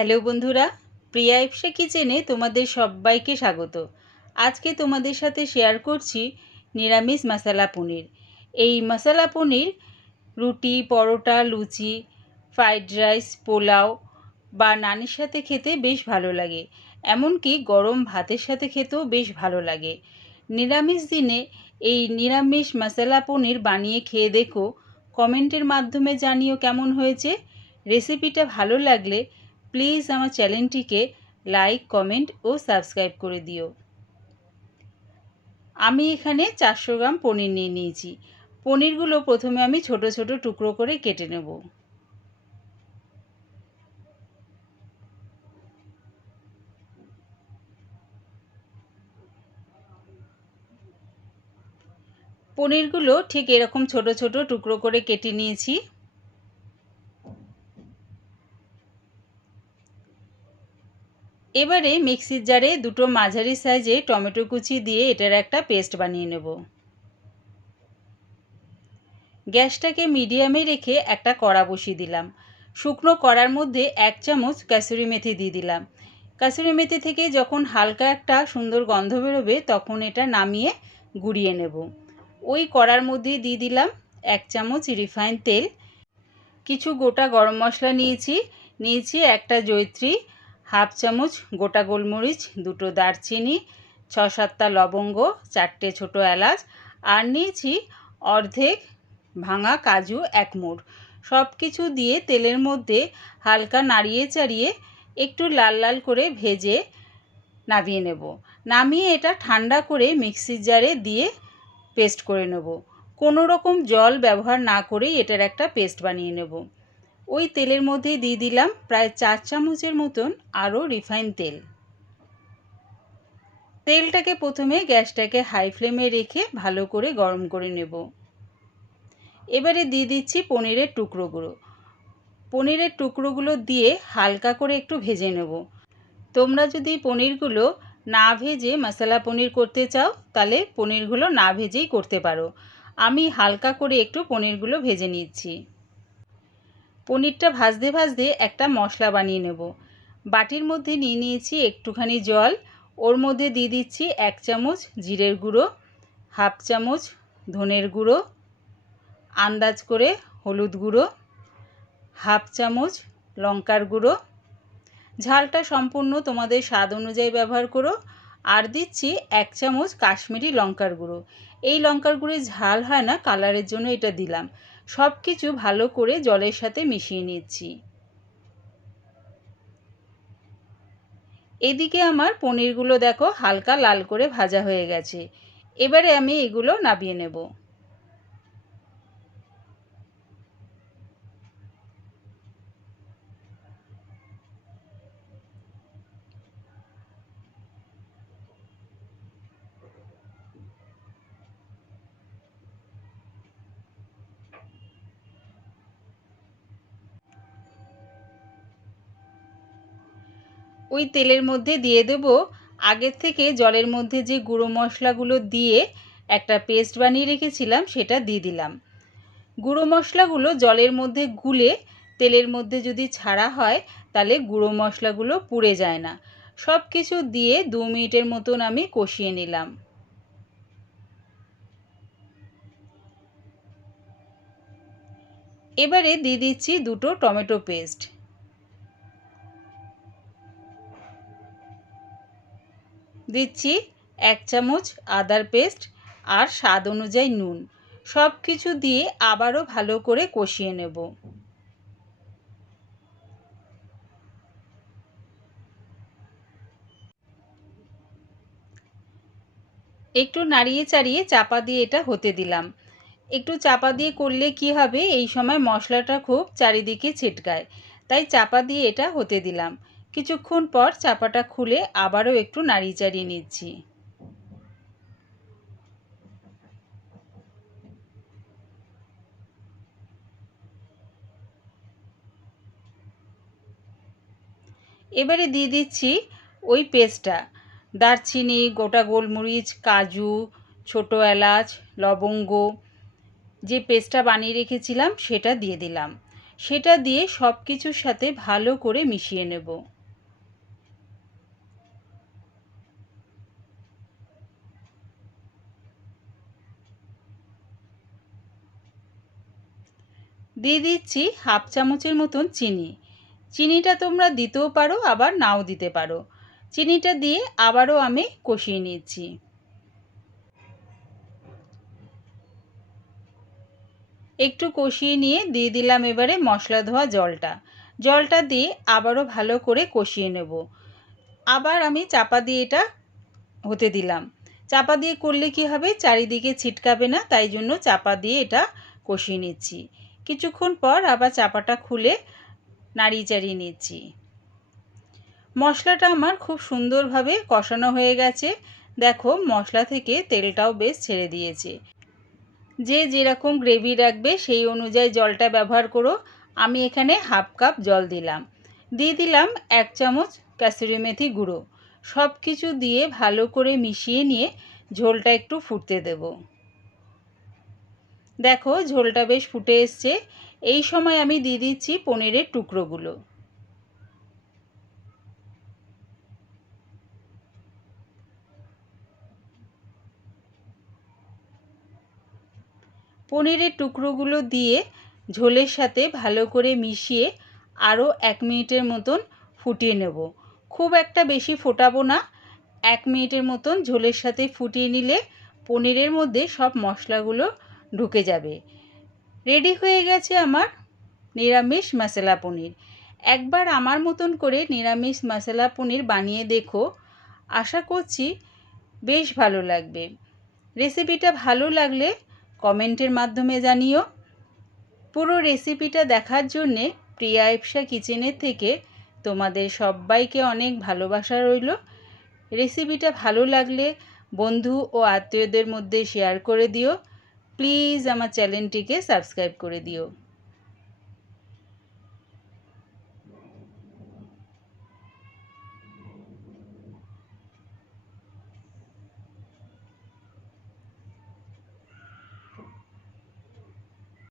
Hello বন্ধুরা, প্রিয়া ইপসা কিচেনে তোমাদের সবাইকে স্বাগত। আজকে তোমাদের সাথে শেয়ার করছি নিরামিষ মশলা পনির। এই মশলা পনির রুটি, পরোটা, লুচি, ফ্রাইড রাইস, পোলাও বা নানের সাথে খেতে বেশ ভালো লাগে। এমনকি গরম ভাতের সাথে খেতেও বেশ ভালো লাগে। নিরামিষ দিনে এই নিরামিষ মশলা পনির বানিয়ে খেয়ে দেখো, কমেন্টের মাধ্যমে জানিও কেমন হয়েছে। রেসিপিটা ভালো লাগলে প্লিজ আমার চ্যানেলটিকে লাইক, কমেন্ট ও সাবস্ক্রাইব করে দিও। আমি এখানে 400 গ্রাম পনির নিয়ে নিয়েছি। পনিরগুলো প্রথমে আমি ছোট ছোট টুকরো করে কেটে নেব। পনিরগুলো ঠিক এরকম ছোট ছোট টুকরো করে কেটে নিয়েছি। এবারে মিক্সির জারে দুটো মাঝারি সাইজে টমেটো কুচি দিয়ে এটার একটা পেস্ট বানিয়ে নেব। গ্যাসটাকে মিডিয়ামে রেখে একটা কড়া বসিয়ে দিলাম। শুকনো কড়ার মধ্যে 1 চামচ কাসুরি মেথি দিয়ে দিলাম। কাসুরি মেথি থেকে যখন হালকা একটা সুন্দর গন্ধ বেরোবে তখন এটা নামিয়ে গুঁড়িয়ে নেব। ওই কড়ার মধ্যে দিয়ে দিলাম 1 চামচ রিফাইন তেল। কিছু গোটা গরম মশলা নিয়েছি একটা জয়িত্রী, 1/2 চামচ গোটা গোলমরিচ, 2টো দারচিনি, 6-7টা লবঙ্গ, 4টে ছোটো এলাচ আর নিয়েছি অর্ধেক ভাঙা কাজু 1 মুঠ। সব কিছু দিয়ে তেলের মধ্যে হালকা নাড়িয়ে চাড়িয়ে একটু লাল লাল করে ভেজে নামিয়ে নেব। নামিয়ে এটা ঠান্ডা করে মিক্সির জারে দিয়ে পেস্ট করে নেব। কোনো রকম জল ব্যবহার না করেই এটার একটা পেস্ট বানিয়ে নেব। ওই তেলের মধ্যে দিয়ে দিলাম প্রায় 4 চামচের মতন আরও রিফাইন তেল। তেলটাকে প্রথমে গ্যাসটাকে হাই ফ্লেমে রেখে ভালো করে গরম করে নেব। এবারে দিয়ে দিচ্ছি পনিরের টুকরোগুলো। পনিরের টুকরোগুলো দিয়ে হালকা করে একটু ভেজে নেব। তোমরা যদি পনিরগুলো না ভেজে মশলা পনির করতে চাও তাহলে পনিরগুলো না ভেজেই করতে পারো। আমি হালকা করে একটু পনিরগুলো ভেজে নিচ্ছি। পনিরটা ভাজতে ভাজতে একটা মশলা বানিয়ে নেব। বাটির মধ্যে নিয়েছি একটুখানি জল। ওর মধ্যে দিয়ে দিচ্ছি 1 চামচ জিরের গুঁড়ো, 1/2 চামচ ধনের গুঁড়ো, আন্দাজ করে হলুদ গুঁড়ো, 1/2 চামচ লঙ্কার গুঁড়ো। ঝালটা সম্পূর্ণ তোমাদের স্বাদ অনুযায়ী ব্যবহার করো। আর দিচ্ছি 1 চামচ কাশ্মীরি লঙ্কার গুঁড়ো। এই লঙ্কার গুঁড়োর ঝাল হয় না, কালারের জন্য এটা দিলাম। সব কিছু ভালো করে জলের সাথে মিশিয়ে নিচ্ছি। এদিকে আমার পনিরগুলো দেখো হালকা লাল করে ভাজা হয়ে গেছে। এবারে আমি এগুলো নামিয়ে নেব। ওই তেলের মধ্যে দিয়ে দেব আগের থেকে জলের মধ্যে যে গুঁড়ো মশলাগুলো দিয়ে একটা পেস্ট বানিয়ে রেখেছিলাম সেটা দিয়ে দিলাম। গুঁড়ো মশলাগুলো জলের মধ্যে গুলে তেলের মধ্যে যদি ছাড়া হয় তাহলে গুঁড়ো মশলাগুলো পুড়ে যায় না। সব কিছু দিয়ে 2 মিনিটের মতন আমি কষিয়ে নিলাম। এবারে দিয়ে দিচ্ছি 2টো টমেটো পেস্ট। দিচ্ছি 1 চামচ আদার পেস্ট আর স্বাদ অনুযায়ী নুন। সব কিছু দিয়ে আবারও ভালো করে কষিয়ে নেব। একটু নাড়িয়ে চাড়িয়ে চাপা দিয়ে এটা হতে দিলাম। একটু চাপা দিয়ে করলে কি হবে, এই সময় মশলাটা খুব চারিদিকে ছিটকায়, তাই চাপা দিয়ে এটা হতে দিলাম। কিছুক্ষণ পর চাপাটা খুলে আবারও একটু নাড়িয়ে চাড়িয়ে নিচ্ছি। এবারে দিয়ে দিচ্ছি ওই পেস্টটা, দারচিনি, গোটা গোলমরিচ, কাজু, ছোটো এলাচ, লবঙ্গ, যে পেস্টটা বানিয়ে রেখেছিলাম সেটা দিয়ে দিলাম। সেটা দিয়ে সব কিছুর সাথে ভালো করে মিশিয়ে নেব। দিয়ে দিচ্ছি হাফ চামচের মতন চিনি। চিনিটা তোমরা দিতেও পারো আবার নাও দিতে পারো। চিনিটা দিয়ে আবারও আমি কষিয়ে নিচ্ছি। একটু কষিয়ে নিয়ে দিয়ে দিলাম এবারে মশলা ধোয়া জলটা। জলটা দিয়ে আবারও ভালো করে কষিয়ে নেব। আবার আমি চাপা দিয়ে এটা হতে দিলাম। চাপা দিয়ে করলে কি হবে, চারিদিকে ছিটকাবে না, তাই জন্য চাপা দিয়ে এটা কষিয়ে নিচ্ছি। কিছুক্ষণ পর আবার চাপাটা খুলে নাড়িয়ে চাড়িয়ে নিচ্ছি। মশলাটা আমার খুব সুন্দরভাবে কষানো হয়ে গেছে। দেখো মশলা থেকে তেলটাও বেশ ছেড়ে দিয়েছে। যে যেরকম গ্রেভি রাখবে সেই অনুযায়ী জলটা ব্যবহার করো। আমি এখানে হাফ কাপ জল দিলাম। দিয়ে দিলাম 1 চামচ কাসুরি মেথি গুঁড়ো। সব কিছু দিয়ে ভালো করে মিশিয়ে নিয়ে ঝোলটা একটু ফুটতে দেব। দেখো ঝোলটা বেশ ফুটে এসছে। এই সময় আমি দিয়ে দিচ্ছি পনিরের টুকরোগুলো। পনিরের টুকরোগুলো দিয়ে ঝোলের সাথে ভালো করে মিশিয়ে আরও 1 মিনিটের মতন ফুটিয়ে নেব। খুব একটা বেশি ফোটাবো না, 1 মিনিটের মতন ঝোলের সাথে ফুটিয়ে নিলে পনিরের মধ্যে সব মশলাগুলো ঢুকে যাবে। রেডি হয়ে গেছে আমার নিরামিষ মশলা পনির। একবার আমার মতন করে নিরামিষ মশলা পনির বানিয়ে দেখো, আশা করছি বেশ ভালো লাগবে। রেসিপিটা ভালো লাগলে কমেন্টের মাধ্যমে জানিও। পুরো রেসিপিটা দেখার জন্যে প্রিয়া ইপসা কিচেনের থেকে তোমাদের সবাইকে অনেক ভালোবাসা রইল। রেসিপিটা ভালো লাগলে বন্ধু ও আত্মীয়দের মধ্যে শেয়ার করে দিও। প্লিজ আমার চ্যানেলটিকে সাবস্ক্রাইব করে দিও।